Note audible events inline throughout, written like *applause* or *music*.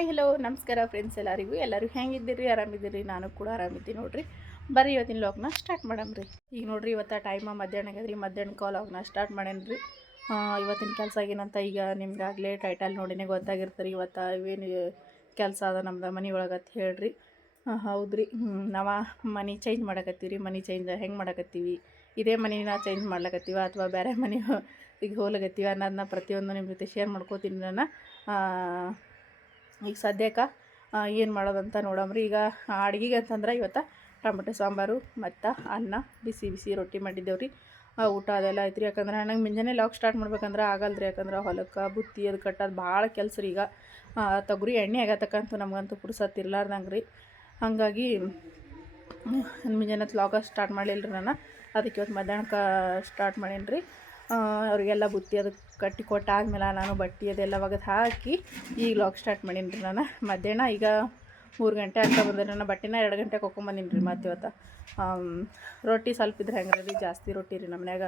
Hi hello ನಮಸ್ಕಾರ friends ಎಲ್ಲರಿಗೂ. ಎಲ್ಲರೂ ಹೆಂಗಿದ್ದೀರಿ? ಆರಾಮಿದ್ದೀರಿ? ನಾನು ಕೂಡ ಆರಾಮಿದ್ದೀನಿ ನೋಡ್ರಿ. ಬರ್ರಿ ಇವತ್ತಿನ ಲಾಗ್ನ ಸ್ಟಾರ್ಟ್ ಮಾಡಮ್ರಿ ಈಗ ನೋಡ್ರಿ ಇವತ್ತು ಟೈಮ ಮಧ್ಯಾಹ್ನ ರೀ. ಮಧ್ಯಾಹ್ನ ಕಾಲ್ ಲಾಗ್ನ ಸ್ಟಾರ್ಟ್ ಮಾಡೇನಿ ರೀ. ಇವತ್ತಿನ ಕೆಲಸ ಏನಂತ ಈಗ ನಿಮ್ಗಾಗಲೇ ಟೈಟಲ್ ನೋಡಿನೇ ಗೊತ್ತಾಗಿರ್ತಾರೆ ಇವತ್ತು ಇವೇನು ಕೆಲಸ ಅದ ನಮ್ದು ಮನೆ ಅಂತ ಹೇಳ್ರಿ. ಹೌದು ರೀ ನಾವ ಮನೆ ಚೇಂಜ್ ಮಾಡಕತ್ತೀವಿ ರೀ ಮನೆ ಚೇಂಜ್ ಹೆಂಗೆ ಮಾಡಕತ್ತೀವಿ? ಇದೇ ಮನಿನ ಚೇಂಜ್ ಮಾಡ್ಲಕತ್ತೀವ ಅಥವಾ ಬೇರೆ ಮನೆ ಈಗ ಹೋಗ್ಲಕತ್ತೀವ ಅನ್ನೋದನ್ನ ಪ್ರತಿಯೊಂದು ನಿಮ್ಮ ಜೊತೆ ಶೇರ್ ಮಾಡ್ಕೋತೀನಿ ನಾನು. ಈಗ ಸದ್ಯಕ್ಕೆ ಏನು ಮಾಡೋದಂತ ನೋಡಮ್ರಿ. ಈಗ ಅಡ್ಗೆಗೆ ಅಂತಂದ್ರೆ ಇವತ್ತು ಟೊಮೆಟೊ ಸಾಂಬಾರು ಮತ್ತು ಅನ್ನ, ಬಿಸಿ ಬಿಸಿ ರೊಟ್ಟಿ ಮಾಡಿದ್ದೇವೆ ರೀ ಊಟ ಅದೆಲ್ಲ ಐತ್ರಿ. ಯಾಕಂದ್ರೆ ನಂಗೆ ಮುಂಜಾನೆ ಲಾಕ್ ಸ್ಟಾರ್ಟ್ ಮಾಡ್ಬೇಕಂದ್ರೆ ಆಗಲ್ರಿ. ಯಾಕಂದ್ರೆ ಹೊಲಕ್ಕೆ ಬುತ್ತಿ ಅದು ಕಟ್ಟೋದು ಭಾಳ ಕೆಲಸ ರೀ ಈಗ. ತೊಗರಿ ಎಣ್ಣೆ ಆಗತಕ್ಕಂತೂ ನಮಗಂತೂ ಪುರ್ಸತ್ ಇರ್ಲಾರ್ದಂಗೆ ರೀ ಹಾಗಾಗಿ ಮುಂಜಾನೆ ಲಾಗ ಸ್ಟಾರ್ಟ್ ಮಾಡಿಲ್ಲ ರೀ ನಾನು. ಅದಕ್ಕೆ ಇವತ್ತು ಮಧ್ಯಾಹ್ನಕ್ಕೆ ಸ್ಟಾರ್ಟ್ ಮಾಡೀನಿ ರೀ ಅವರಿಗೆಲ್ಲ ಬುತ್ತಿ ಅದು ಕಟ್ಟಿ ಕೊಟ್ಟಾದ್ಮೇಲೆ ನಾನು ಬಟ್ಟೆ ಅದೆಲ್ಲ ಒಗೆದು ಹಾಕಿ ಈಗ ಲಾಗ್ ಸ್ಟಾರ್ಟ್ ಮಾಡೀನಿ ರೀ ನಾನು. ಮಧ್ಯಾಹ್ನ ಈಗ ಮೂರು ಗಂಟೆ ಆಗ್ತಾ ಬಂದ್ರೆ ನಾನು. ಬಟ್ಟೆನ ಎರಡು ಗಂಟೆಗೆ ಹೊಕ್ಕೊಂಬಂದೀನಿ ರೀ ಮತ್ತೆ ಇವತ್ತು. ರೊಟ್ಟಿ ಸ್ವಲ್ಪ ಇದ್ರೆ ಹೆಂಗೆ ರೀ ಜಾಸ್ತಿ ರೊಟ್ಟಿ ರೀ ನಮ್ಮ ಮನ್ಯಾಗ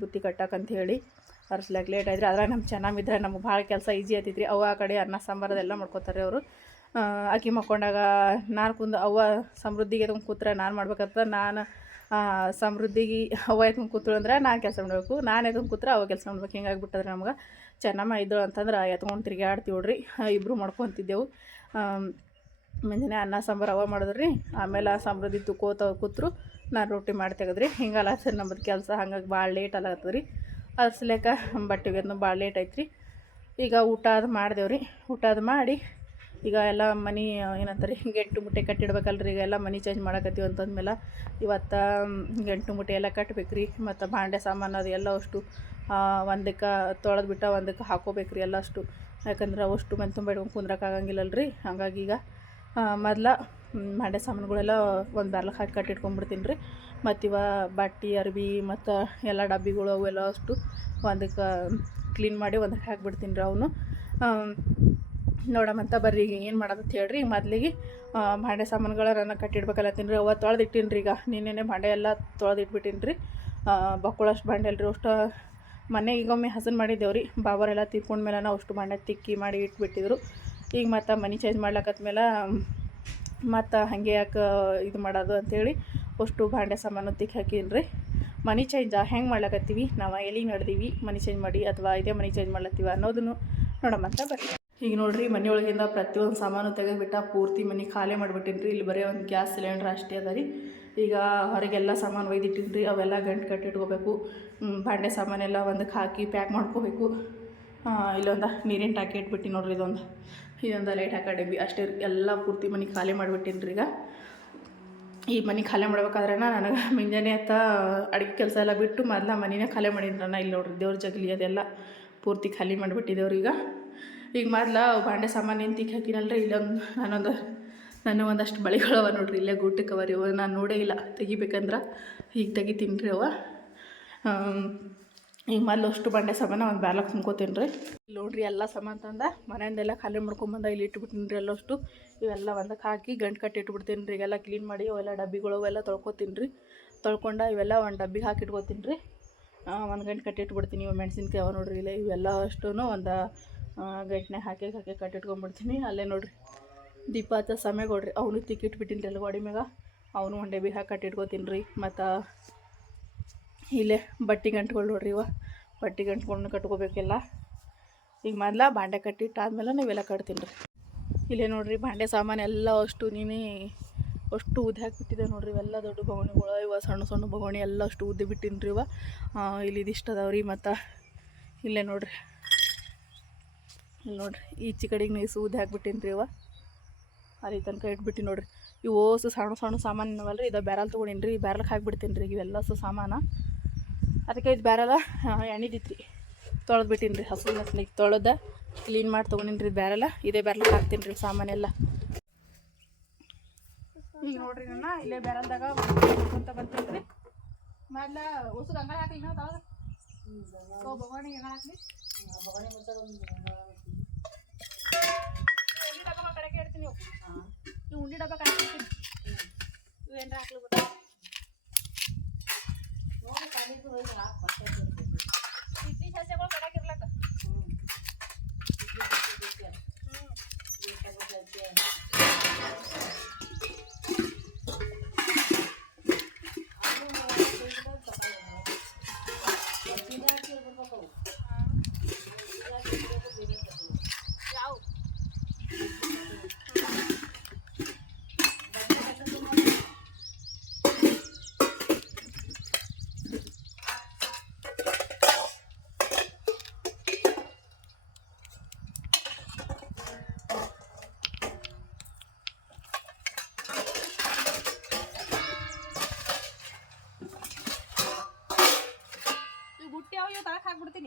ಬುತ್ತಿ ಕಟ್ಟಕ್ಕಂತ ಹೇಳಿ. ಅರ್ಸ್ಲಾಗ ಲೇಟ್ ಆಯ್ತು ಅದ್ರಾಗ ನಮ್ಮ ಚೆನ್ನಾಗಿದ್ರೆ ನಮ್ಗೆ ಭಾಳ ಕೆಲಸ ಈಜಿ ರೀ ಅವ್ವ ಆ ಕಡೆ ಅನ್ನ, ಸಾಂಬಾರು ಅದೆಲ್ಲ ಮಾಡ್ಕೋತಾರೆ ಅವರು. ಅಕ್ಕಿ ಮಕ್ಕೊಂಡಾಗ ನಾನು ಕುಂದು ಅವ್ವ ಸಮೃದ್ಧಿಗೆ ಅದನ್ನು ಕೂತ್ರೆ ನಾನು ಮಾಡ್ಬೇಕಾಗ್ತದೆ. ನಾನು ಸಮೃದ್ಧಿಗೆ ಅವ ಎತ್ಕೊಂಡು ಕೂತ್ಳು ಅಂದ್ರೆ ನಾ ಕೆಲಸ ಮಾಡಬೇಕು, ನಾನು ಎತ್ಕೊಂಡು ಕೂತ್ರೆ ಅವ ಕೆಲಸ ಮಾಡ್ಬೇಕು. ಹಿಂಗಾಗ್ಬಿಟ್ಟದ್ರೆ ನಮ್ಗೆ, ಚೆನ್ನಮ್ಮ ಇದ್ದಳು ಅಂತಂದ್ರೆ ಎತ್ಕೊಂಡು ತಿರುಗಾಡ್ತೀವಿ ರೀ ಇಬ್ಬರು ಮಾಡ್ಕೊತಿದ್ದೆವು. ಮುಂಜಾನೆ ಅನ್ನ, ಸಾಂಬಾರು ಅವ ಮಾಡಿದ್ರಿ, ಆಮೇಲೆ ಸಮೃದ್ಧಿ ತುಕೋತ ಕೂತ್ರು, ನಾನು ರೊಟ್ಟಿ ಮಾಡಿ ತೆಗೆದ್ರಿ. ಹಿಂಗಲ್ಲ ಸರ್ ನಮ್ಮದು ಕೆಲಸ ಹಂಗಾಗಿ ಭಾಳ ಲೇಟ್ ಅಲ್ಲ ರೀ. ಅದ್ಸ್ಲೇಕ ಬಟ್ಟೆಗೆ ಭಾಳ ಲೇಟ್ ಐತ್ರಿ. ಈಗ ಊಟ ಅದು ಮಾಡ್ದೇವ್ರಿ. ಊಟ ಅದು ಮಾಡಿ ಈಗ ಎಲ್ಲ ಮನೆ, ಏನಂತಾರೆ ಗಂಟು ಮುಟ್ಟೆ ಕಟ್ಟಿಡ್ಬೇಕಲ್ರಿ, ಈಗ ಎಲ್ಲ ಮನೆ ಚೇಂಜ್ ಮಾಡಕತ್ತೀವಿ ಅಂತಂದ್ಮೇಲೆ ಇವತ್ತು ಗಂಟು ಮುಟ್ಟೆ ಎಲ್ಲ ಕಟ್ಬೇಕು ರೀ ಮತ್ತು ಭಾಂಡೆ ಸಾಮಾನು ಅದು ಎಲ್ಲ ಅಷ್ಟು ಒಂದಕ್ಕೆ ತೊಳೆದು ಬಿಟ್ಟು ಒಂದಕ್ಕೆ ಹಾಕೋಬೇಕು ರೀ ಎಲ್ಲ ಅಷ್ಟು. ಯಾಕಂದ್ರೆ ಅವಷ್ಟು ಮನೆ ತುಂಬ ಇಟ್ಕೊಂಡು ಕುಂದ್ರಕ್ಕಾಗಂಗಿಲ್ಲಲ್ಲ ರೀ ಹಾಗಾಗಿ ಈಗ ಮೊದಲ ಭಾಂಡೆ ಸಾಮಾನುಗಳೆಲ್ಲ ಒಂದು ಬ್ಯಾರ್ಲಕ್ಕೆ ಹಾಕಿ ಕಟ್ಟಿಟ್ಕೊಂಡ್ಬಿಡ್ತೀನಿ ರೀ ಮತ್ತು ಇವ ಬಟ್ಟೆ, ಅರ್ಬಿ, ಮತ್ತು ಎಲ್ಲ ಡಬ್ಬಿಗಳು ಅವೆಲ್ಲ ಅಷ್ಟು ಒಂದಕ್ಕೆ ಕ್ಲೀನ್ ಮಾಡಿ ಒಂದಕ್ಕೆ ಹಾಕಿಬಿಡ್ತೀನಿ ರೀ ಅವನು ನೋಡಮಂತ ಬರ್ರಿ, ಈಗ ಏನು ಮಾಡೋದಂತ ಹೇಳ್ರಿ. ಮೊದಲಿಗೆ ಭಾಂಡೆ ಸಾಮಾನುಗಳ ನಾನು ಕಟ್ಟಿಡ್ಬೇಕಲ್ಲ ರೀ ಅವ ತೊಳೆದಿಟ್ಟಿನಿ ರೀ ಈಗ. ನಿನ್ನೆ ಭಾಂಡೆ ಎಲ್ಲ ತೊಳೆದಿಟ್ಬಿಟ್ಟಿನಿ ರೀ ಬಕ್ಕುಳಷ್ಟು ಭಾಂಡೆ ಅಲ್ರಿ, ಅಷ್ಟು ಮನೆ ಈಗೊಮ್ಮೆ ಹಸನ್ ಮಾಡಿದ್ದೇವೆ ರೀ ಬಾಬರೆಲ್ಲ ತೀರ್ಕೊಂಡ್ಮೇಲೆ ನಾವು ಅಷ್ಟು ಭಾಂಡೆ ತಿಕ್ಕಿ ಮಾಡಿ ಇಟ್ಬಿಟ್ಟಿದ್ರು. ಈಗ ಮತ್ತು ಮನೆ ಚೇಂಜ್ ಮಾಡ್ಲಕತ್ಮೇಲೆ, ಮತ್ತು ಹಾಗೆ ಯಾಕೆ ಇದು ಮಾಡೋದು ಅಂಥೇಳಿ ಅಷ್ಟು ಭಾಂಡೆ ಸಾಮಾನು ತಿಕ್ಕಿ ಹಾಕೀನಿ ರೀ ಮನೆ ಚೇಂಜ್ ಹೆಂಗೆ ಮಾಡ್ಲಕತ್ತೀವಿ? ನಾವು ಎಲ್ಲಿ ನಡೆದೀವಿ? ಮನೆ ಚೇಂಜ್ ಮಾಡಿ ಅಥವಾ ಇದೇ ಮನೆ ಚೇಂಜ್ ಮಾಡ್ಲತ್ತೀವಿ ಅನ್ನೋದನ್ನು ನೋಡಮಂತ ಬರ್ರಿ. ಈಗ ನೋಡ್ರಿ, ಮನೆಯೊಳಗಿಂದ ಪ್ರತಿಯೊಂದು ಸಾಮಾನು ತೆಗೆದುಬಿಟ್ಟ ಪೂರ್ತಿ ಮನೆ ಖಾಲಿ ಮಾಡಿಬಿಟ್ಟಿನಿ ರೀ ಇಲ್ಲಿ ಬರೀ ಒಂದು ಗ್ಯಾಸ್ ಸಿಲಿಂಡ್ರ್ ಅಷ್ಟೇ ಅದ ರೀ. ಈಗ ಹೊರಗೆಲ್ಲ ಸಾಮಾನು ಒಯ್ದಿಟ್ಟಿನಿ ರೀ ಅವೆಲ್ಲ ಗಂಟು ಕಟ್ಟಿಟ್ಕೋಬೇಕು ಬಾಂಡೆ ಸಾಮಾನೆಲ್ಲ ಒಂದಕ್ಕೆ ಹಾಕಿ ಪ್ಯಾಕ್ ಮಾಡ್ಕೋಬೇಕು. ಇಲ್ಲೊಂದು ನೀರಿನ ಟಾಕಿ ಇಟ್ಬಿಟ್ಟು ನೋಡ್ರಿ ಇದೊಂದು. ಇದೊಂದು ಲೈಟ್ ಹಾಕೋ ಡಬ್ಬಿ ಅಷ್ಟೇ. ಎಲ್ಲ ಪೂರ್ತಿ ಮನೆ ಖಾಲಿ ಮಾಡಿಬಿಟ್ಟಿನಿ ರೀ ಈಗ. ಈ ಮನೆ ಖಾಲಿ ಮಾಡ್ಬೇಕಾದ್ರೆ ನನಗೆ ಮುಂಜಾನೆ ಅತ್ತ ಅಡುಗೆ ಕೆಲಸ ಎಲ್ಲ ಬಿಟ್ಟು ಮೊದಲ ಮನೆನೇ ಖಾಲಿ ಮಾಡಿದ್ರಣ್ಣ ಇಲ್ಲಿ ನೋಡ್ರಿ ದೇವ್ರ ಜಗಲಿ ಅದೆಲ್ಲ ಪೂರ್ತಿ ಖಾಲಿ ಮಾಡಿಬಿಟ್ಟಿದ್ದೇವ್ರಿ ಈಗ. ಈಗ ಮೊದ್ಲ ಬಾಂಡೆ ಸಾಮಾನು ಏನು ತಿಕ್ಕಿ ಹಾಕಿನಲ್ರಿ? ಇಲ್ಲೊಂದು ನಾನೊಂದು ನನ್ನ ಒಂದಷ್ಟು ಬಳಿಗಳವ ನೋಡ್ರಿ, ಇಲ್ಲೇ ಗುಟ್ಟಕ್ಕೆ ಅವರಿ ಅವ, ನಾನು ನೋಡೇ ಇಲ್ಲ, ತೆಗಿಬೇಕಂದ್ರೆ ಈಗ ತೆಗಿತೀನಿ ರೀ ಅವ ಈಗ ಮೊದ್ಲು ಅಷ್ಟು ಬಂಡೆ ಸಾಮಾನು ಒಂದು ಬ್ಯಾಲಕ್ ತುಂಬ್ಕೋತೀನಿ ರೀ ನೋಡ್ರಿ ಎಲ್ಲ ಸಾಮಾನು ತಂದ, ಮನೆಯಿಂದೆಲ್ಲ ಖಾಲಿ ಮಾಡ್ಕೊಂಬಂದ ಇಲ್ಲಿ ಇಟ್ಬಿಟ್ಟಿನಿ ರೀ ಎಲ್ಲಷ್ಟು. ಇವೆಲ್ಲ ಒಂದಕ್ಕೆ ಹಾಕಿ ಗಂಟು ಕಟ್ಟಿ ಇಟ್ಬಿಡ್ತೀನಿ ರೀ ಈಗೆಲ್ಲ ಕ್ಲೀನ್ ಮಾಡಿ ಅವೆಲ್ಲ ಡಬ್ಬಿಗಳು ಅವೆಲ್ಲ ತೊಳ್ಕೊತೀನಿ ರೀ ತೊಳ್ಕೊಂಡು ಇವೆಲ್ಲ ಒಂದು ಡಬ್ಬಿಗೆ ಹಾಕಿ ಇಟ್ಕೊತೀನಿ ರೀ ಒಂದು ಗಂಟೆ ಕಟ್ಟಿ ಇಟ್ಬಿಡ್ತೀನಿ ಮೆಣಸಿನ್ಕಾಯಿ ಅವ ನೋಡ್ರಿ, ಇಲ್ಲ ಇವೆಲ್ಲ ಅಷ್ಟು ಒಂದು ಗಂಟನೆ ಹಾಕಿ ಹಾಕಿ ಕಟ್ಟಿಟ್ಕೊಂಡ್ಬಿಡ್ತೀನಿ ಅಲ್ಲೇ ನೋಡ್ರಿ, ದೀಪ ಹಚ್ಚ ಸಮಯ ಕೊಡ್ರಿ. ಅವನು ತಿಕ್ಕಿಟ್ಬಿಟ್ಟಿನಿ ರೀ ಗೋಡಿ ಮ್ಯಾಗ. ಅವನು ಒಂಡೆ ಬಿ ಹಾಕಿ ಕಟ್ಟಿಟ್ಕೊತೀನಿ ರೀ ಮತ್ತು ಇಲ್ಲೇ ಬಟ್ಟೆ ಗಂಟ್ಗಳು ನೋಡ್ರಿ ಇವ. ಬಟ್ಟೆ ಗಂಟ್ಗಳನ್ನ ಕಟ್ಕೋಬೇಕೆಲ್ಲ. ಈಗ ಮೊದ್ಲ ಬಾಂಡೆ ಕಟ್ಟಿಟ್ಟಾದ್ಮೇಲೆ ನೀವೆಲ್ಲ ಕಟ್ತೀನಿ ರೀ ಇಲ್ಲೇ ನೋಡ್ರಿ, ಬಾಂಡೆ ಸಾಮಾನು ಎಲ್ಲ ಅಷ್ಟು ನೀನೇ ಅಷ್ಟು ಉದ್ದಿ ಹಾಕಿಬಿಟ್ಟಿದೆ ನೋಡ್ರಿ ಇವೆಲ್ಲ. ದೊಡ್ಡ ಬಗೋಣಿಗಳು ಇವ, ಸಣ್ಣ ಸಣ್ಣ ಬಗೋಣಿ ಎಲ್ಲ ಅಷ್ಟು ಉದ್ದಿ ಬಿಟ್ಟಿನಿ ರೀ ಇವ. ಇಲ್ಲಿ ಇದಿಷ್ಟು ಅದಾವ್ರಿ ಮತ್ತು ಇಲ್ಲೇ ನೋಡ್ರಿ. ನೋಡ್ರಿ ಈ ಚಿಕಡಿಗೆ ನೀ ಉದ್ದಿ ಹಾಕ್ಬಿಟ್ಟಿನಿ ರೀ ಇವ ಅಲ್ಲಿ ತನಕ ಇಟ್ಬಿಟ್ಟು ನೋಡ್ರಿ. ಇವು ಓಸು ಸಣ್ಣ ಸಣ್ಣ ಸಾಮಾನು ಇನ್ನವಲ್ಲ ರೀ ಇದು ಬ್ಯಾರಲ್ ತೊಗೊಂಡಿನಿ ರೀ ಬ್ಯಾರಲ್ಗೆ ಹಾಕ್ಬಿಡ್ತೀನಿ ರೀ ಇವೆಲ್ಲ ಸು ಸಾಮಾನು. ಅದಕ್ಕೆ ಇದು ಬ್ಯಾರಲ ಎಣ್ಣಿದಿತ್ತು ರೀ ತೊಳೆದು ಬಿಟ್ಟಿನಿ ರೀ ಹಸು ನಸ್ಲಿಗೆ ತೊಳೆದ ಕ್ಲೀನ್ ಮಾಡಿ ತೊಗೊಂಡಿನಿ ರೀ ಬ್ಯಾರಲ. ಇದೇ ಬ್ಯಾರಲ್ಗೆ ಹಾಕ್ತೀನಿ ರೀ ಸಾಮಾನೆಲ್ಲ. ಈಗ ನೋಡ್ರಿ ನನ್ನ ಇಲ್ಲೇ ಬ್ಯಾರಲ್ದಾಗ ಅಂತ ಬರ್ತೀನಿ ರೀ ಮೊದ್ಲ ಉಸಿರು ಅಂಗಳ ಹಾಕಲಿ ನಾವು ಭಗವಾನಿಗೆ ಹಾಕ್ಲಿ. ಭಗವಾನಿ ಉಂಡಿ ಡಬ್ಬ ಕಡೆಗೆ ಇಡ್ತೀನಿ ನೀವು. ನೀವು ಉಂಡಿ ಡಬ್ಬ ಕಡೆಗೆ ಇಡ್ತೀನಿ. ಇವೇನ್ರ ಹಾಕ್ಲಿ ಗೊತ್ತಾ? ಇಡ್ಲಿ ಸಸ್ಯಗಳು ಕಡೆಗೆ ಇರ್ಲಕ್ಕ. ಹ್ಞೂ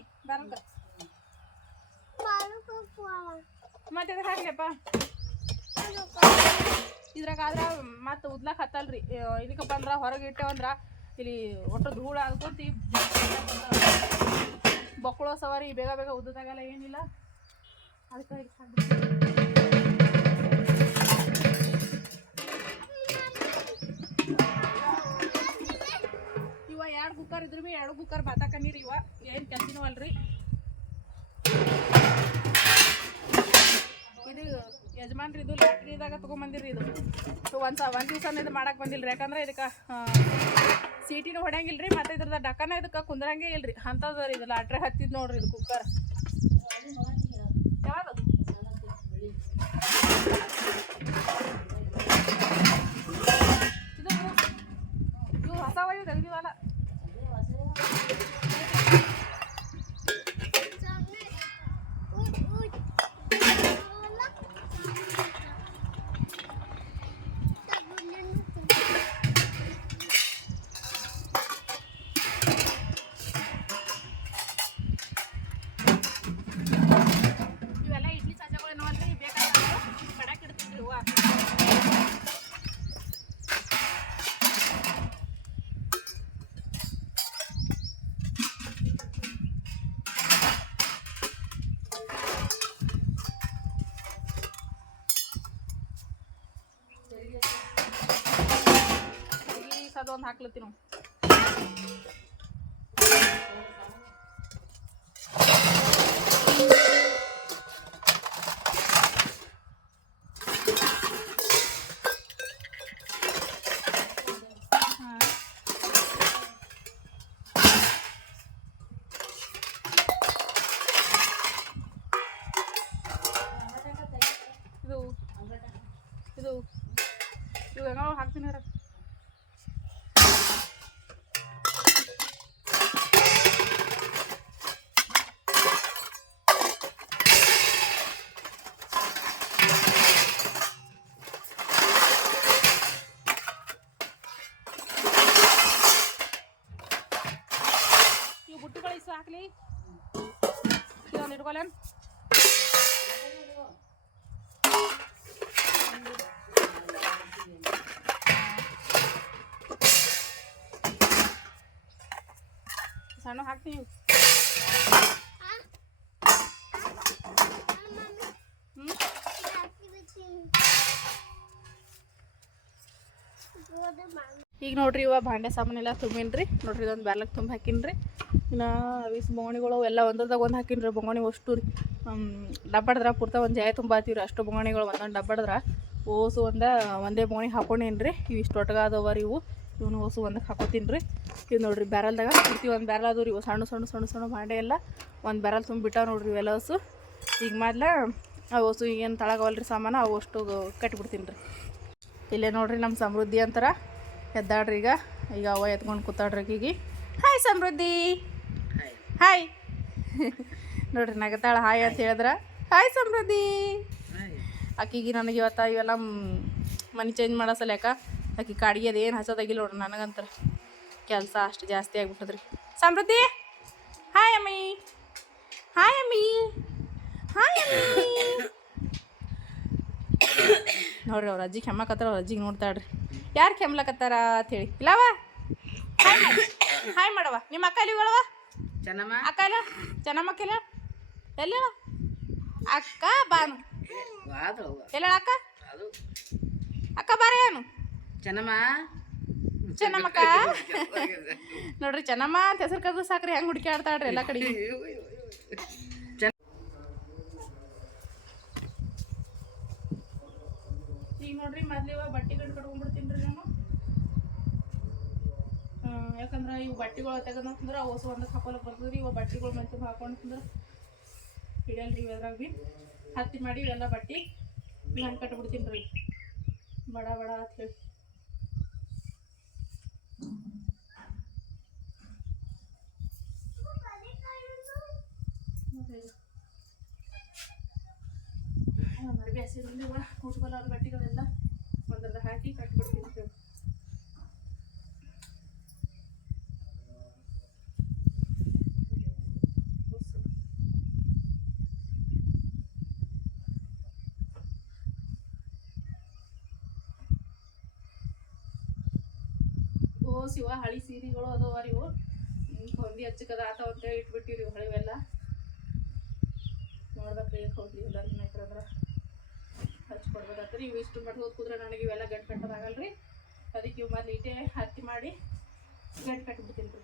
ಹಾಕ್ಬಿಡ್ತೀನಿ ಬರಲ್ಕ ಮತ್ತೆ ಅದಕ್ಕೆ ಹಾಕ್ಲಿಯಪ್ಪ ಇದ್ರಾಗ ಆದ್ರ ಮತ್ತೆ ಉದ್ಲಕ್ ಹತ್ತಲ್ರಿ. ಇದಕ್ಕಪ್ಪ ಬಂದ್ರ ಹೊರಗೆ ಇಟ್ಟೇವಂದ್ರ ಇಲ್ಲಿ ಒಟ್ಟು ಧೂಳು ಅದ್ಕೊಂತಿ ಬೊಕ್ಕಳೋ ಸವಾರಿ ಬೇಗ ಬೇಗ ಉದ್ದದಾಗಲ್ಲ ಏನಿಲ್ಲ. ಅದಕ್ಕೆ ಇದ್ರು ಎರಡು ಕುಕ್ಕರ್ ನೀರು ಇವ. ಏನು ಕೆಲ್ಸಿನೂ ಅಲ್ರಿ. ಇದು ಯಜಮಾನ್ರಿ ಇದು ಲಾಟ್ರಿದಾಗ ತೊಗೊಂಬಂದಿರಿ ಇದು. ಒಂದು ಒಂದು ದಿವಸ ಇದು ಮಾಡಕ್ಕೆ ಬಂದಿಲ್ರಿ. ಯಾಕಂದ್ರೆ ಇದಕ್ಕೆ ಸೀಟಿನೂ ಹೊಡ್ಯಂಗಿಲ್ರಿ, ಮತ್ತು ಇದ್ರದ ಡಕ್ಕನ ಇದಕ್ಕೆ ಕುಂದ್ರಂಗೆ ಇಲ್ರಿ. ಅಂಥದ್ದು ರೀ ಇದು ಲಾಟ್ರಿ ಹತ್ತಿದ್ ನೋಡ್ರಿ ಇದು ಕುಕ್ಕರ್. ಯಾವುದು? ಅದೊಂದು ಹಾಕ್ಲತ್ತೀನಿ ನಾವು ಇದು ಇದು ಇವು ಹೆಂಗ ಹಾಕ್ತೀನಿ ಈಗ ನೋಡ್ರಿ ಇವ ಭಾಂಡೆ ಸಾಮಾನೆಲ್ಲ ತುಂಬಿನ್ರಿ. ನೋಡ್ರಿ ಇದೊಂದು ಬ್ಯಾರ್ಲಕ್ ತುಂಬ ಹಾಕಿನ್ರಿ. ಇನ್ನು ಅವಿಸ್ ಬೊಂಗಣಿಗಳು ಎಲ್ಲ ಒಂದ್ರದಾಗ ಒಂದು ಹಾಕಿನ್ರಿ ಬೊಂಗಣಿ ಅಷ್ಟು. ರೀ ಡಬ್ಬಡ್ದ್ರ ಪೂರ್ತ ಒಂದು ಜಾಯ ತುಂಬ ರೀ ಅಷ್ಟು ಬೊಂಗಣಿಗಳು ಒಂದೊಂದು ಡಬ್ಬಡ್ದ್ರ. ಓಸು ಒಂದ, ಒಂದೇ ಬೊಂಗಣಿ ಹಾಕೊಂಡೇನ್ರಿ. ಇವು ಇಷ್ಟು ಒಟ್ಟಗಾದವ ಇವು. ಇವನು ಹೊಸ ಒಂದಕ್ಕೆ ಹಾಕೋತೀನಿ ರೀ. ಇದು ನೋಡ್ರಿ ಬ್ಯಾರಲ್ದಾಗ ಪೂರ್ತಿ ಒಂದು ಬ್ಯಾರಲ್ ಅದು ರೀ. ಸಣ್ಣ ಸಣ್ಣ ಸಣ್ಣ ಸಣ್ಣ ಭಾಂಡೆ ಎಲ್ಲ ಒಂದು ಬ್ಯಾರಲ್ ತುಂಬಿಟ್ಟಾವ ನೋಡ್ರಿ ಇವೆಲ್ಲ ಹೊಸು. ಈಗ ಮೊದ್ಲ ಆ ಹೊಸು ಏನು ತಳಗವಲ್ರಿ ಸಾಮಾನು ಅವು ಅಷ್ಟು ಕಟ್ಟಿಬಿಡ್ತೀನಿ ರೀ. ಇಲ್ಲೇ ನೋಡ್ರಿ ನಮ್ಮ ಸಮೃದ್ಧಿ ಅಂತಾರ. ಎದ್ದಾಡ್ರಿ ಈಗ. ಈಗ ಅವ ಎತ್ಕೊಂಡು ಕೂತಾಡ್ರಿ ಆಕಿಗೆ ಹಾಯ್ ಸಮೃದ್ಧಿ. ಹಾಯ್ *laughs* ನೋಡ್ರಿ ನಗತಾಳ ಹಾಯ್ ಅಂತ ಹೇಳಿದ್ರೆ. ಹಾಯ್ ಸಮೃದ್ಧಿ. ಆಕಿಗೆ ನನಗೆ ಇವತ್ತು ಇವೆಲ್ಲ ಮನಿ ಚೇಂಜ್ ಮಾಡೋ ಸಲ್ಯಾಕ ಆಕಿ ಕಾಡಿಗೆ ಅದೇನು ಹಸೋದಾಗಿಲ್ಲ ನೋಡ್ರಿ ನನಗಂತರ. ಕೆಲಸ ಅಷ್ಟು ಜಾಸ್ತಿ ಆಗಿಬಿಟ್ಟದ್ರಿ. ಸಮೃದ್ಧಿ ಹಾಯ್ ಅಮ್ಮಿ ಹಾಯ್ ಅಮ್ಮಿ ಹಾಯ್ ಅಮ್ಮಿ ನೋಡ್ರಿ ಅವ್ರ ಅಜ್ಜಿ ಕೆಮ್ಮಕತ್ತಾರ ಅವ್ರ ಅಜ್ಜಿಗೆ ನೋಡ್ತಾಳ್ರಿ ಯಾರು ಕೆಮ್ಲಕತ್ತಾರ ಅಂತೇಳಿ ಇಲ್ಲವ? ಹಾಯ್ ಮಾಡು. ಹಾಯ್ ಮಾಡವ. ನಿಮ್ಮ ಅಕ್ಕ ಇಲ್ಲಿಗಳವ ಚೆನ್ನಮ್ಮ. ಅಕ್ಕ ಇಲ್ಲ ಚೆನ್ನಮ್ಮಕ್ಕಿಲ್ಲ ಎಲ್ಲ? ಅಕ್ಕ ಬಾನು. ಎಲ್ಲ ಅಕ್ಕ? ಅದು. ಅಕ್ಕ ಬಾರ ಏನು ಚೆನ್ನಮ್ಮ? ಚೆನ್ನಮ್ಮಕ್ಕ? ನೋಡ್ರಿ ಚೆನ್ನಮ್ಮ ಅಂತ ಹೆಸರು ಕರೆದು ಸಾಕ್ರಿ ಹೆಂಗ್ ಹುಡುಕಿ ಆಡ್ತಾಳ್ರಿ ಎಲ್ಲ ಕಡೆ. ಈಗ ನೋಡ್ರಿ ಬಟ್ಟೆ ಗಂಟು ಕಟ್ಕೊಂಡ್ಬಿಡ್ತೀನಿ ರೀ ನಾನು ಯಾಕಂದ್ರೆ ಇವು ಬಟ್ಟೆಗಳು ತೆಗೆದಂತಂದ್ರೆ ಹೊಸ ಒಂದಕ್ಕೆ ಹಾಕೊಳಕ್ ಬರ್ತದ್ರಿ. ಇವು ಬಟ್ಟೆಗಳು ಮೆತ್ತಗೆ ಹಾಕೊಂಡ್ರೆ ಹಿಡಿಯಲ್ರಿ ಇವ್ರಾಗ ಭೀ ಹತ್ತಿ ಮಾಡಿ ಇವೆಲ್ಲ ಬಟ್ಟೆ ಗಂಟು ಕಟ್ಬಿಡ್ತೀನಿ ರೀ ಬಡ ಬಡ ಅಂತ ಹೇಳಿ. ಮರಗೆ ಹಸಿರಲ್ಲಿ ಉಟ್ಕೊಳ್ಳೋ ಬಟ್ಟೆಗಳೆಲ್ಲ ಒಂದ್ರದ ಹಾಕಿ ಕಟ್ಬಿಡ್ತೀನಿ ಶಿವ ಹಳಿ ಸೀರೆಗಳು ಅದಾವ ಹ್ಮ್, ಹೊಂದಿ ಹಚ್ಚಕದ ಆತ ಅಂತೇಳಿ ಇಟ್ಬಿಟ್ಟಿರಿ ಹಳಿವೆಲ್ಲ. ನೋಡ್ಬೇಕು ನೋಡ್ಬೇಕ್ರಿ ಹೋಗ್ಲಿ ಎಲ್ಲ ಅಂದ್ರೆ ಹಚ್ಕೊಡ್ಬೇಕಾಗ್ತದೆ ಇವು ಇಷ್ಟು ಮಾಡಿ ಹೋದ ಕುದ್ರೆ ನನಗೆ ಇವೆಲ್ಲ ಗಂಟು ಕಟ್ಟೋದಾಗಲ್ರಿ ಅದಕ್ಕೆ ಇವು ಮೊದಲು ಇಟ್ಟೆ ಹತ್ತಿ ಮಾಡಿ ಗಂಟು ಕಟ್ಬಿಡ್ತೀನಿ ರೀ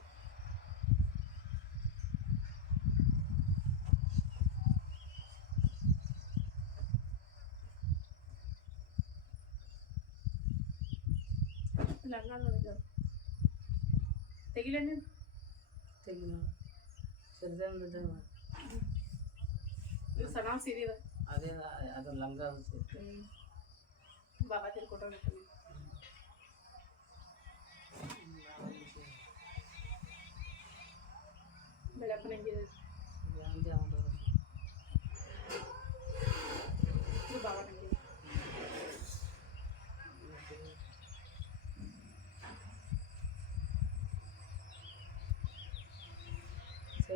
ಲಂಗ ನೋಡಿದ ತೆಗಿಲ ನೀನು ತೆಗಿ ಸರಿದೆ ಒಂದಿದ್ದಾವ ಇದು ಸಣ್ಣ ಸೀರೆ ಇದೆ ಅದೇ ಅದು ಲಂಗ ಅನ್ಸುತ್ತೆ ಹ್ಞೂ ಬಾಬಾ ತಿರ್ಕೊಟ್ಟೋಗಿತ್ತು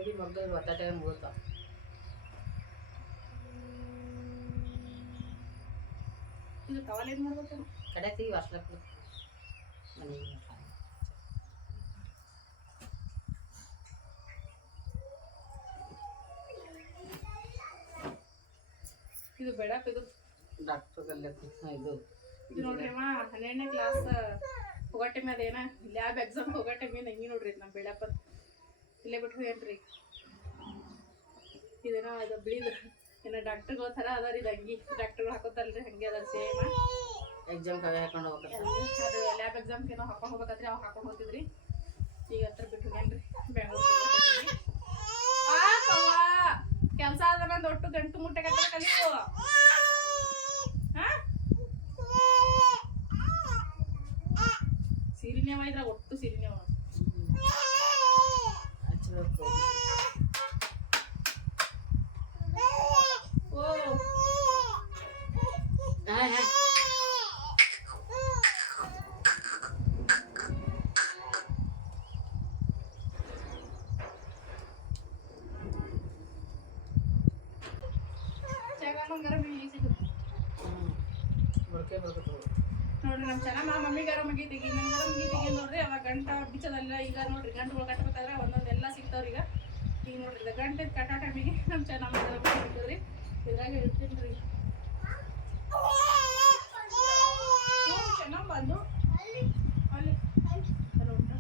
ಸೈಡಿ ಮಗ್ಗಲ್ ಬತ್ತಾಟೆ ಮುಗುತ್ತಾವ ಇದು ಟವಲ್ ಏನು ಮಾಡ್ಬೇಕು ಕಡೆ ತೆಗಿ ವಾಸ್ಲಕ್ಕೆ ಮನೆಗೆ ಇದು ಬೆಳಪ್ ಇದು ಡಾಕ್ಟ್ರ್ ಗಲ್ಲೆ ಇದು ಇದು ನೋಡ್ರಿ ಅಮ್ಮ ಹನ್ನೆರಡನೇ ಕ್ಲಾಸ್ ಹೋಗೋ ಟೈಮ್ ಅದೇನ ಲ್ಯಾಬ್ ಎಕ್ಸಾಮ್ ಹೋಗೋ ಟೈಮ್ ಏನು ಹಂಗೆ ನೋಡ್ರಿ ನಮ್ಮ ಬೆಳಪ್ಪ ಅಂತ ಇಲ್ಲೇ ಬಿಟ್ಟು ಹೋಗ್ರಿ ಇದೇನೋ ಅದು ಬಿಳಿದು. ಏನೋ ಡಾಕ್ಟರ್ಗಳ ಥರ ಅದ ರೀ ಇದು ಅಂಗಿ ಡಾಕ್ಟರ್ಗಳು ಹಾಕೋತಾರಲ್ರಿ ಹಂಗೆ ಅದ ಸೇಮ್ ಎಕ್ಸಾಮ್ ಕವೆ ಹಾಕೊಂಡು ಹೋಗ್ತಾರೆ ಅದು ಲ್ಯಾಬ್ ಎಕ್ಸಾಮ್ಗೆ ಏನೋ ಹಾಕೊಂಡು ಹೋಗ್ಬೇಕಾದ್ರೆ ಅವಾಗ ಹಾಕೊಂಡು ಹೋಗ್ತಿದ್ರಿ. ಈಗ ಹತ್ರ ಬಿಟ್ಟು ಹೋಗ್ಯಾನ್ರಿ ಬೆಂಗಳೂರು ಕೆಲಸ ಅದ ನಂದು ಒಟ್ಟು ಗಂಟು ಮುಟ್ಟೆ ಕಟ್ಟ ಕಲಿತು ಸೀರಿನೇವ ಇದ್ರ ಒಟ್ಟು ಜಾಗನೂ ಗರಂ ಇಲ್ಲಿ ಸಿಗುತ್ತೆ. ಬಡ್ಕೆ ಬರ್ಬೇಕು ನೋಡ್ರಿ ನಮ್ಮ ಚೆನ್ನಮ್ಮ ಮಮ್ಮಿ ಗರಂ ಆಗೈತಿ ಈಗ ನನ್ನ ಗರಂ ಆಗೈತಿ ನೋಡ್ರಿ, ಅವಾಗ ಗಂಟ ಬಿಚ್ಚದಲ್ಲ ಈಗ ನೋಡ್ರಿ, ಗಂಟುಗಳು ಕಟ್ಬೇಕಾದ್ರೆ ಒಂದೊಂದೆಲ್ಲ ಸಿಗ್ತಾವ್ರಿ ಈಗ. ಈಗ ನೋಡ್ರಿ ಗಂಟೆ ಕಟ್ಟೋ ಟೈಮಿಗೆ ನಮ್ಮ ಚೆನ್ನಮ್ಮ ಬಿಡ್ತೀವ್ರಿ ಇದ್ರಾಗ ಇರ್ತೀನಿ ರೀ. ಚೆನ್ನಾಗಿ ಬಂದು ಅಲ್ಲಿ ಅಲ್ಲಿ ಉಂಟು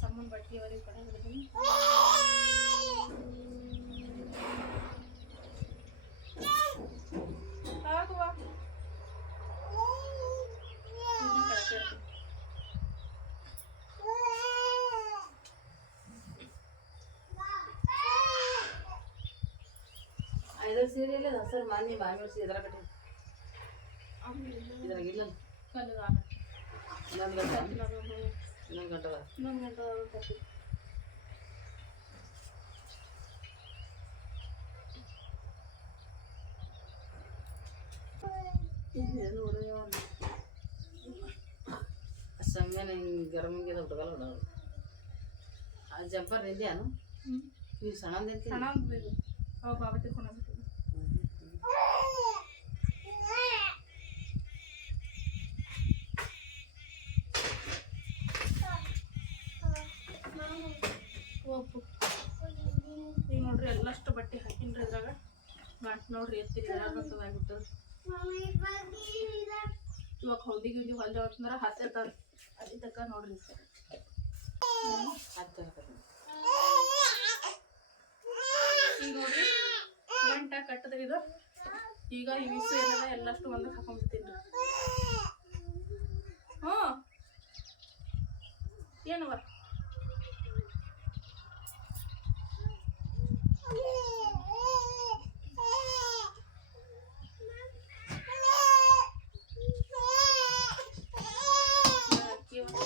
ಸಮ್ಮನ್ ಬಟ್ಟೆ ಅವರಿಗೆ ಕಡೆ ಹಿಡಿದೀನಿ ಆಗುವ ಇನ್ನೂ ಕಳಕ್ಕೆ ಇರ್ತೀನಿ. ಐದು ಸೀರೆ ಇಲ್ಲ ಸರ್ ಮಾನ್ಯ ಬಾಂಗ್ಳೂರ್ ಸೀರೆ ಇದ್ರ ಕಟ್ಟಿ ಇದ್ರಾಗ ಇಲ್ಲ ಕಲ್ಲದ ಆಮೇಲೆ ಇನ್ನೊಂದು ಗಂಟೆ ಇನ್ನೊಂದು ಇನ್ನೊಂದು ಗಂಟೆ ಅದ ಇನ್ನೊಂದು ಗಂಟೆ ಆದ್ರೂ ತರ್ತೀನಿ. ಏನು ಉಡುಗೆ ಒಂದು ಸಂಗನ ಹಿಂಗೆ ಗರಮಿಗೆ ಹುಡುಗಲ್ಲ ಹುಡುಗ ಆ ಜಂಪರ್ ನಿಂದ್ಯಾನು ಹ್ಮ್. ನೀವು ಸಣ್ಣ ನಿಂತಿ ಸಣ್ಣ ಒಂದು ಇದು ಅವು ಬಾಬಾ ತಿರ್ಕೊಂಡು ಹೋಗ್ಬಿಟ್ಟು ಒಪ್ಪು ಈಗ ನೋಡ್ರಿ ಬಟ್ಟೆ ಹಾಕಿನ್ರಿ ಅದ್ರಾಗ ಮಾಡಿ ನೋಡ್ರಿ ಎತ್ತಿರಿ ಎಲ್ಲ ಬರ್ತದಾಗ್ಬಿಟ್ಟು ಇವಾಗ ಹೌದಿ ಗಿಂದಿ ಹೊಲ್ದೇವ್ ಅಂತಂದ್ರೆ ಹತ್ತಿರ್ತಾರ. ಅಲ್ಲಿ ತಕ್ಕ ನೋಡ್ರಿ. ಸರ್ ಈಗ ನೋಡ್ರಿ, ಗಂಟ ಕಟ್ಟದ ಇದು. ಈಗ ಈ ವಿಸು ಏನದ ಎಲ್ಲಷ್ಟು ಒಂದಕ್ಕೆ ಹಾಕೊಂಡ್ಬಿಡ್ತೀನಿ ಹ್ಞೂ ಏನವ ಅಕ್ಕಿ ಒಂದು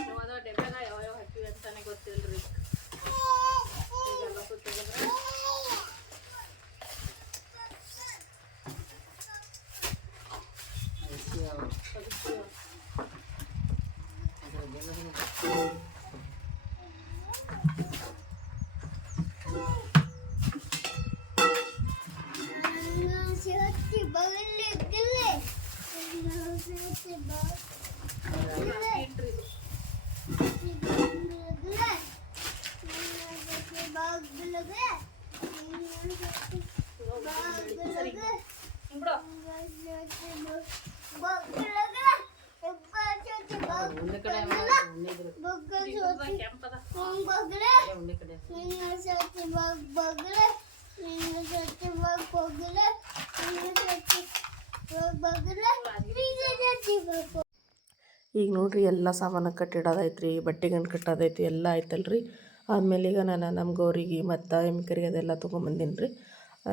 ಯಾವ್ದೋ ಡೆಬ್ಯಾಗ ಯಾವ ಯಾವ ಹಾಕಿವಿ ಅಂತಾನೆ ಗೊತ್ತಿಲ್ರಿ ಈಗೆಲ್ಲ ಸುತ್ತಿದ್ರೆ ಅರಿಶಿ ಅವು ಅದಕ್ಕೆ ಅದ್ರ ಬೆಲ್ಲದನ್ನು ಅಕ್ಕಿ ಇಟ್ರಿ ಇದು. ಸರಿ ಹಿಂಗ್ ಬಿಡು. ಉಂಡೆ ಕಡೆ ಉಂಡೆ ಇದ್ರೆ ಇದ್ರದಾಗ ಕೆಂಪದ. ಉಂಡೆ ಕಡೆ ಈಗ ನೋಡ್ರಿ ಎಲ್ಲ ಸಾಮಾನು ಕಟ್ಟಿಡೋದೈತ್ರಿ ಬಟ್ಟೆ ಗಂಟು ಕಟ್ಟೋದೈತಿ ಎಲ್ಲ ಆಯ್ತಲ್ರಿ. ಆದ್ಮೇಲೆ ಈಗ ನಾನು ನಮ್ಮ ಗೌರಿಗೆ ಮತ್ತು ಹೆಮ್ಮಿಕರಿಗೆ ಅದೆಲ್ಲ ತೊಗೊಂಬಂದೀನಿ ರೀ.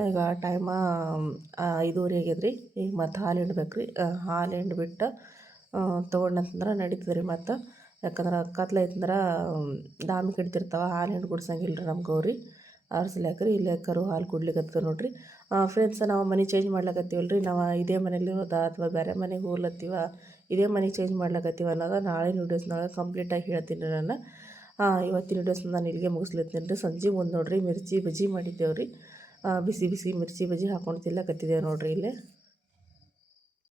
ಈಗ ಆ ಟೈಮ ಐದೂವರೆ ರೀ ಈಗ ಮತ್ತು ಹಾಲು ಹಿಂಡ್ಬೇಕು ರೀ ಹಾಲು ಹಿಂಡ್ಬಿಟ್ಟು ತೊಗೊಂಡಂತಂದ್ರೆ ನಡೀತದೆ ರೀ ಮತ್ತು. ಯಾಕಂದ್ರೆ ಕತ್ಲೈತಂದ್ರೆ ದಾಮಿ ಕಿಡ್ತಿರ್ತಾವೆ, ಹಾಲು ಹಿಂಡಿ ಕುಡ್ಸಂಗಿಲ್ಲ ರೀ ನಮ್ಮ ಗೌರಿ ರೀ ಇಲ್ಲೇ ಕರು ಹಾಲು ಕುಡ್ಲಿಕತ್ತದ ನೋಡ್ರಿ. ಫ್ರೆಂಡ್ಸ್ ನಾವು ಮನೆ ಚೇಂಜ್ ಮಾಡ್ಲಕತ್ತೀವಲ್ಲ ರೀ. ನಾವು ಇದೇ ಮನೇಲಿ ಹೋದ ಅಥವಾ ಬೇರೆ ಮನೆಗೆ ಹೋಗ್ಲತ್ತೀವ, ಇದೇ ಮನೆ ಚೇಂಜ್ ಮಾಡ್ಲಕತ್ತೀವ ಅನ್ನೋದು ನಾಳೆ ವೀಡಿಯೋಸ್ನೊಳಗೆ ಕಂಪ್ಲೀಟಾಗಿ ಹೇಳ್ತೀನಿ ನಾನು. ಇವತ್ತಿನ ವೀಡಿಯೋಸ್ನ ನಾನು ಇಲ್ಲಿಗೆ ಮುಗಿಸ್ಲತ್ತೀನಿ ರೀ. ಸಂಜೆ ಒಂದು ನೋಡಿರಿ, ಮಿರ್ಚಿ ಬಜ್ಜಿ ಮಾಡಿದ್ದೇವೆ ರೀ ಬಿಸಿ ಬಿಸಿ ಮಿರ್ಚಿ ಬಜ್ಜಿ ಹಾಕೊಂಡು ತಿಲ್ಲಕತ್ತಿದ್ದೇವೆ ನೋಡಿರಿ ಇಲ್ಲೇ.